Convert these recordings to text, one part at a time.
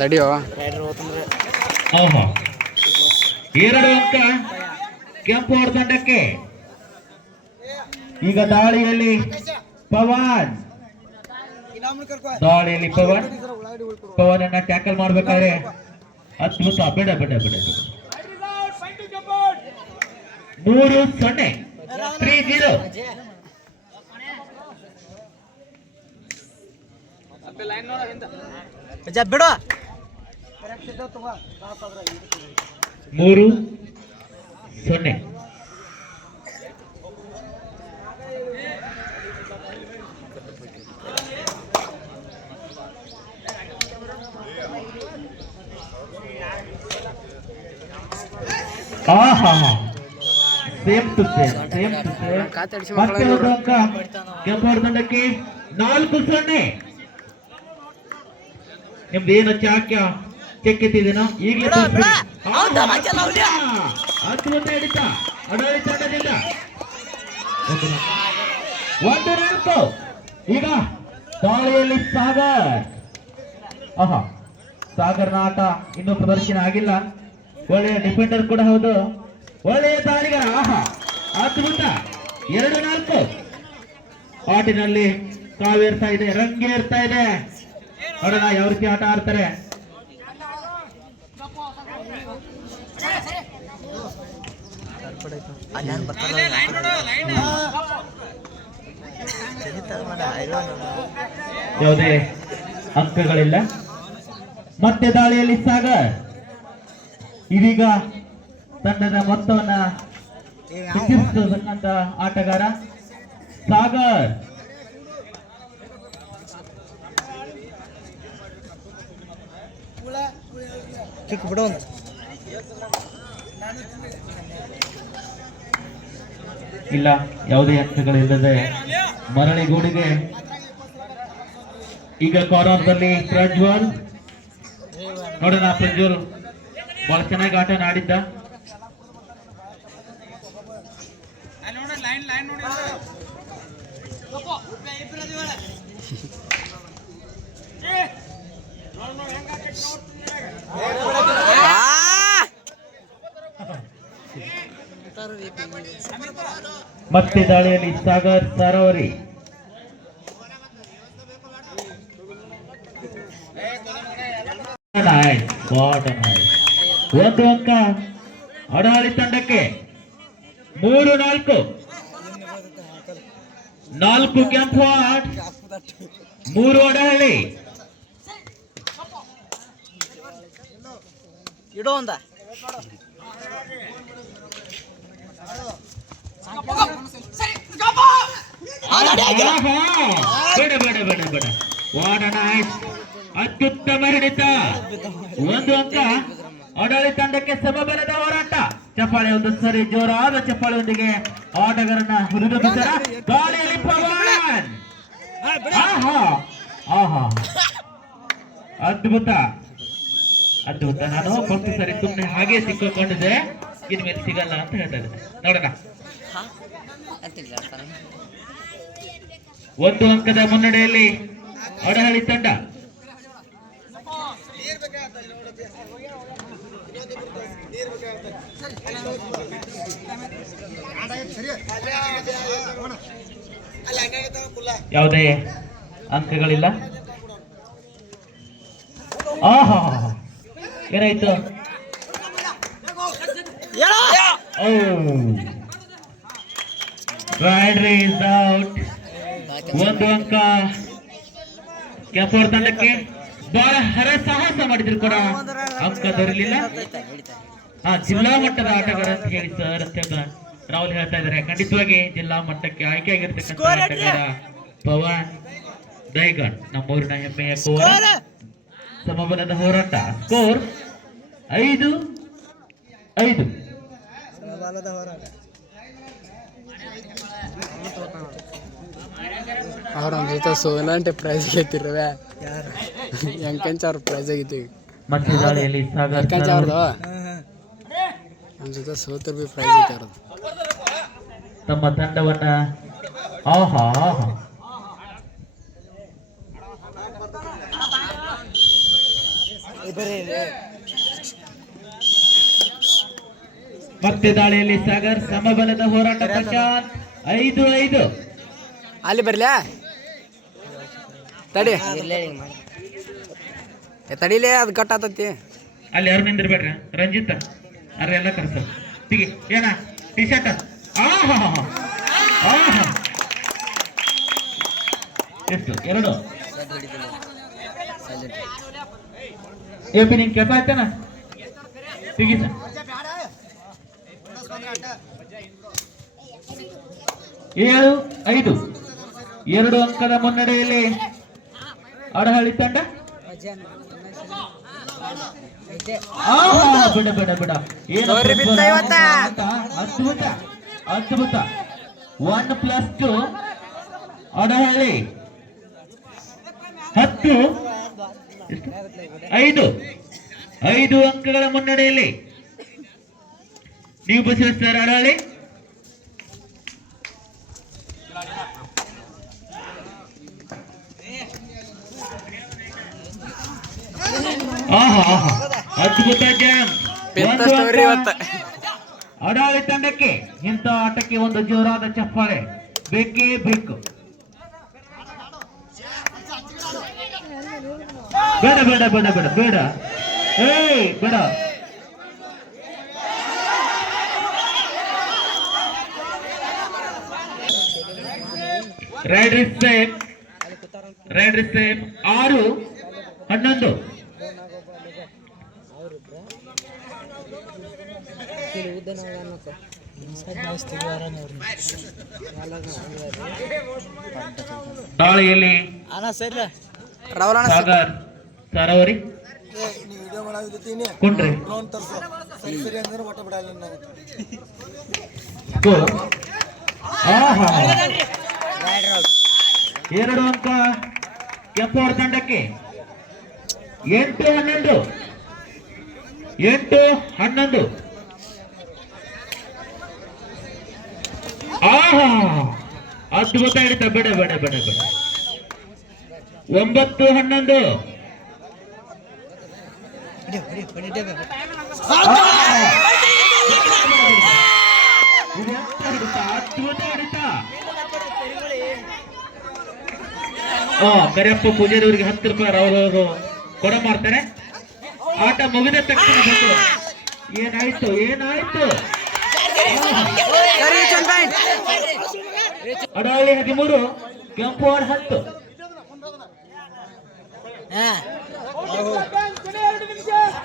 ತಡಿಯೋ. ಓಹೋ, 2 ಅಂಕ ಕೆಂಪು ತಂಡಕ್ಕೆ. ಈಗ ದಾಳಿಯಲ್ಲಿ ಪವನ್ ಪವನ್ ಅನ್ನ ಟ್ಯಾಕಲ್ ಮಾಡ್ಬೇಕಾದ್ರೆ ಅದ್ಭುತ. ಬೇಡ ಬೇಡ ಬೇಡ 3-0 3-0. ಬಿಡು 3-0. ಸೇಮ್ ಟು ಸೇಮ್ ಮತ್ತೆ ಒಂದು ಅಂಕ ಕೆಂಪು ತಂಡಕ್ಕೆ. 4-0. ನಿಮ್ದೇನು ಚಾಕ್ಯ ಚೆಕ್ ಎತ್ತಿದೇನೋ ಈಗಲೇ ಅದ್ಭುತ ಹಿಡಿತ ಆಡಳಿತ ತಂಡದಿಂದ. 1 ರನ್. ಈಗ ದಾಳಿಯಲ್ಲಿ ಸಾಗರ್. ಸಾಗರ್ನ ಆಟ ಇನ್ನೂ ಪ್ರದರ್ಶನ ಆಗಿಲ್ಲ. ಒಳ್ಳೆಯ ಡಿಫೆಂಡರ್ ಕೂಡ ಹೌದು, ಒಳ್ಳೆಯ ದಾಳಿಗಾರ. ಅದ್ಭುತ. 2-4. ಆಟಿನಲ್ಲಿ ಕಾವೇರ್ತಾ ಇದೆ, ರಂಗೇರ್ತಾ ಇದೆ. ನೋಡೋಣ ಯಾವ ರೀತಿ ಆಟ ಆಡ್ತಾರೆ. ಯಾವುದೇ ಅಂಕಗಳಿಲ್ಲ. ಮತ್ತೆ ದಾಳಿಯಲ್ಲಿ ಸಾಗರ್. ಇದೀಗ ತಂಡದ ಮೊತ್ತವನ್ನ ಹೆಚ್ಚಿಸತಕ್ಕಂತ ಆಟಗಾರ ಸಾಗರ್. ಇಲ್ಲ, ಯಾವುದೇ ಅಂಕಗಳಿಲ್ಲದೆ ಮರಳಿ ಗೂಡಿಗೆ. ಈಗ ಕಾರ್ನರ್ನಲ್ಲಿ ಪ್ರಜ್ವಲ್. ನೋಡೋಣ, ಪ್ರಜ್ವಲ್ ಬಹಳ ಚೆನ್ನಾಗಿ ಆಟ ಆಡಿದ್ದ. ಮತ್ತೆ ದಾಳಿಯಲ್ಲಿ ಸಾಗರ್ ಸರೋವರಿ. ಒಂದು ಅಂಕ ಅಡಹಳ್ಳಿ ತಂಡಕ್ಕೆ. 3-4. 4 ಕೆಂಪು ಆಟ್, 3 ಅಡಹಳ್ಳಿ. ಇಡೋ ಒಂದ ಬೇಡ ಬೇಡ ಬೇಡ ಬೇಡ. ವಾಟ್ ಅ ನೈಸ್, ಅತ್ಯುತ್ತಮ ಹಿಡಿತ. 1 ಅಂಕ ಆಡಳಿತ ತಂಡಕ್ಕೆ. ಸಮಬಲದ ಹೋರಾಟ. ಚಪ್ಪಾಳೆ ಒಂದು ಸರಿ, ಜೋರಾದ ಚಪ್ಪಾಳೆಯೊಂದಿಗೆ ಆಟಗಾರನ ಹುರಿದುಂಬಿಸರ. ಗಾಳಿಯಲ್ಲಿ ಪವನ್. ಅದ್ಭುತ ಅದ್ಭುತ. ನಾನು ಒಂದು ಸರಿ ಸುಮ್ಮನೆ ಹಾಗೆ ಸಿಕ್ಕೊಂಡಿದ್ದೆ, ಇನ್ಮೇಲೆ ಸಿಗಲ್ಲ ಅಂತ ಹೇಳ್ತಾ ಇದ್ದೆ. ನೋಡೋಣ, 1 ಅಂಕದ ಮುನ್ನಡೆಯಲ್ಲಿ ಅಡಹಳ್ಳಿ ತಂಡ. ಯಾವುದೇ ಅಂಕಗಳಿಲ್ಲ. ಏನಾಯ್ತು? ಔಟ್. 1 ಅಂಕ ಕೆಂಪು ತಂಡಕ್ಕೆ. ಬಹಳ ಹರಸಾಹಸ ಮಾಡಿದ್ರು ಕೂಡ ಅಂಕ ದೊರಲಿಲ್ಲ. ಜಿಲ್ಲಾ ಮಟ್ಟದ ಆಟಗಾರ ಅಂತ ಹೇಳಿ ಸರ್ ಅಂತ ರಾಹುಲ್ ಹೇಳ್ತಾ ಇದ್ದಾರೆ. ಖಂಡಿತವಾಗಿ ಜಿಲ್ಲಾ ಮಟ್ಟಕ್ಕೆ ಆಯ್ಕೆ ಆಗಿರ್ತಕ್ಕಂಥ ಆಟಗಾರ ಪವನ್ ದೈಗಣ್, ನಮ್ಮೂರಿನ ಹೆಮ್ಮೆಯ ಕೋರ. ಸಮಬಲದ ಹೋರಾಟ. ಸ್ಕೋರ್ 5-5. ಅವ್ರ ನಮ್ಮ ಜೊತೆ ಸೋನಂಟೆ ಪ್ರೈಸ್ ಗೆದ್ದಿರವೆ. ಎಂಕಂಚ ಅವ್ರ ಪ್ರೈಸ್ ಆಗಿತ್ತು. ಮತ್ತೆ ದಾಳಿಯಲ್ಲಿ ಎಂಕಂಚ ಅವ್ರದ್ದು ನಮ್ಮ ಜೊತೆ ಸೋತರು ಬಿ ಪ್ರೈಸ್ ಐತೆ ಅವ್ರದ್ದು. ತಮ್ಮ ತಂಡವನ್ನ ಮತ್ತೆ ದಾಳಿಯಲ್ಲಿ ಸಾಗರ್, ಸಮಬಲದ ಹೋರಾಟ ಪ್ರಶಾಂತ್. 5-5. ಅಲ್ಲಿ ಬರ್ಲ್ಯಾ ತಡಿ ತಡಿಲೇ ಅದು ಕಟ್ ಆತತಿ. ಅಲ್ಲಿ ಯಾರು ನಿಂದಿರ್ಬೇಡ್ರಿ. ರಂಜಿತ್ ಅರೆ ಎಲ್ಲ ಕರ್ಸ ತಿಗಿ ಏನ ಟಿ ಶರ್ಟ್. ಎಷ್ಟು 2 ನಿಂಗೆ ಕೆಲಸ ಆಯ್ತೇನ ತಿಗಿ ಸರ್. 7-5. 2 ಅಂಕದ ಮುನ್ನಡೆಯಲ್ಲಿ ಅಡಹಳ್ಳಿ ತಂಡ. ಬಿಡ ಬಿಡ ಬಿಡ ಏನು ಅದ್ಭುತ ಅದ್ಭುತ. 1+2 ಅಡಹಳ್ಳಿ 10. 5 ಅಂಕಗಳ ಮುನ್ನಡೆಯಲ್ಲಿ ನೀವು ಬಸವೇಶ್ವರ ಅಡಹಳ್ಳಿ. ಅದ್ಭುತ ಜಾಮ್. ಅಡಾಳಿ ತಂಡಕ್ಕೆ ಇಂಥ ಆಟಕ್ಕೆ ಒಂದು ಜೋರಾದ ಚಪ್ಪಾಳೆ ಬೇಕೇ ಬೇಕು. ಬೇಡ ಬೇಡ ಬೇಡ ಬೇಡ ಬೇಡ ಬೇಡ. Raider safe 6-11. ದಾಳಿಯಲ್ಲಿ ಸಾಗರ್ ಸರವರಿ ಕುಂಡ್ರಿ 2 ಅಂಕ ಕೆಂಪೋರ್ ತಂಡಕ್ಕೆ. 8-11. ಅದ್ಭುತ ಹಿಡಿತ. ಬೇಡ ಬೇಡ ಬೇಡ ಬೇಡ. 9-11. ಅದ್ಭುತ ಹಿಡಿತ. ಕರಿಯಪ್ಪ ಪೂಜಾರಿ ಅವರಿಗೆ 10 ರೂಪಾಯಿ ಅವರು ಕೊಡ ಮಾಡ್ತಾರೆ. ಆಟ ಮುಗಿದ ತಕ್ಷಣ ಬಂದು ಏನಾಯ್ತು ಅಡಹಳ್ಳಿ 13 ಕೆಂಪುವಾಡ 10.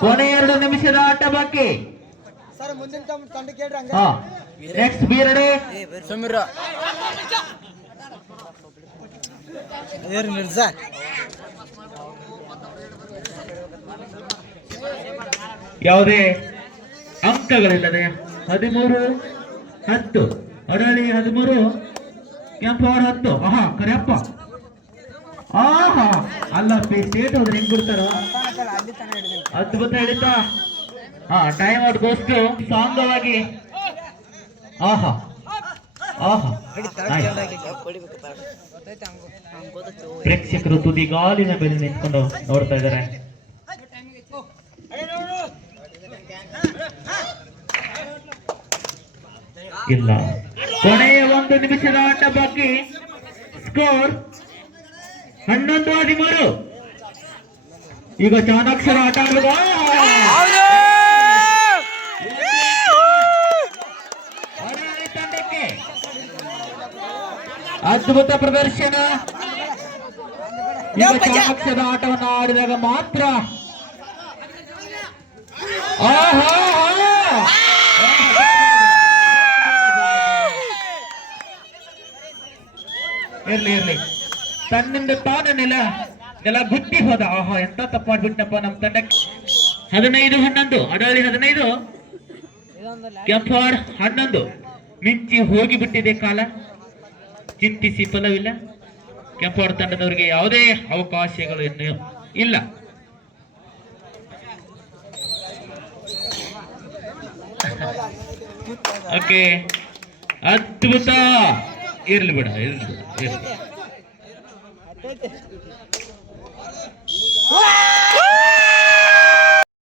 ಕೊನೆ 2 ನಿಮಿಷದ ಆಟ ಬಾಕಿ. ನೆಕ್ಸ್ಟ್ ಬೀರಡೆ ಸಮೀರ ಮಿರ್ಜಾ. ಯಾವುದೇ ಅಂಕಗಳಿಲ್ಲದೆ 13-10. ಅಡಹಳ್ಳಿ 13 ಕೆಂಪುವಾಡ 10. ಕರಿಯಪ್ಪ ಅಲ್ಲ ಸ್ಟೇಟ್ ಹೋದ್ರೆ ಹೆಂಗ್ ಬಿಡ್ತಾರ. ಅದ್ಭುತ ಹಿಡಿತ. ಟೈಮ್ ಔಟ್ ಗೋಸ್ಟು ಸಾಂಗವಾಗಿ. ಪ್ರೇಕ್ಷಕರು ತುದಿಗಾಲಿನ ಮೇಲೆ ನಿಂತ್ಕೊಂಡು ನೋಡ್ತಾ ಇದ್ದಾರೆ. ಇಲ್ಲ, ಕೊನೆಯ 1 ನಿಮಿಷದ ಆಟ ಬಾಕಿ. ಸ್ಕೋರ್ 11-13. ಈಗ ಚಾಣಾಕ್ಷರ ಆಟ ಆಡುವ ತಂಡಕ್ಕೆ ಅದ್ಭುತ ಪ್ರದರ್ಶನ. ಈಗ ಚಾಣಾಕ್ಷರ ಆಟವನ್ನು ಆಡಿದಾಗ ಮಾತ್ರ. ಇರ್ಲಿ ತನ್ನಿಂದ ತಾನೇನಿಲ್ಲ ಎಲ್ಲ ಗುಟ್ಟಿ ಹೋದ. ಎಂತ ತಪ್ಪಾಡ್ಬಿಟ್ಟಪ್ಪ ನಮ್ಮ ತಂಡಕ್ಕೆ. 15-11. ಅಡಹಳ್ಳಿ 15 ಕೆಂಪುವಾಡ 11. ಮಿಂಚಿ ಹೋಗಿಬಿಟ್ಟಿದೆ ಕಾಲ. ಚಿಂತಿಸಿ ಫಲವಿಲ್ಲ. ಕೆಂಪುವಾಡ ತಂಡದವರಿಗೆ ಯಾವುದೇ ಅವಕಾಶಗಳು ಇನ್ನು ಇಲ್ಲ. ಓಕೆ, ಅದ್ಭುತ. ಇರ್ಲಿ ಬಿಡ.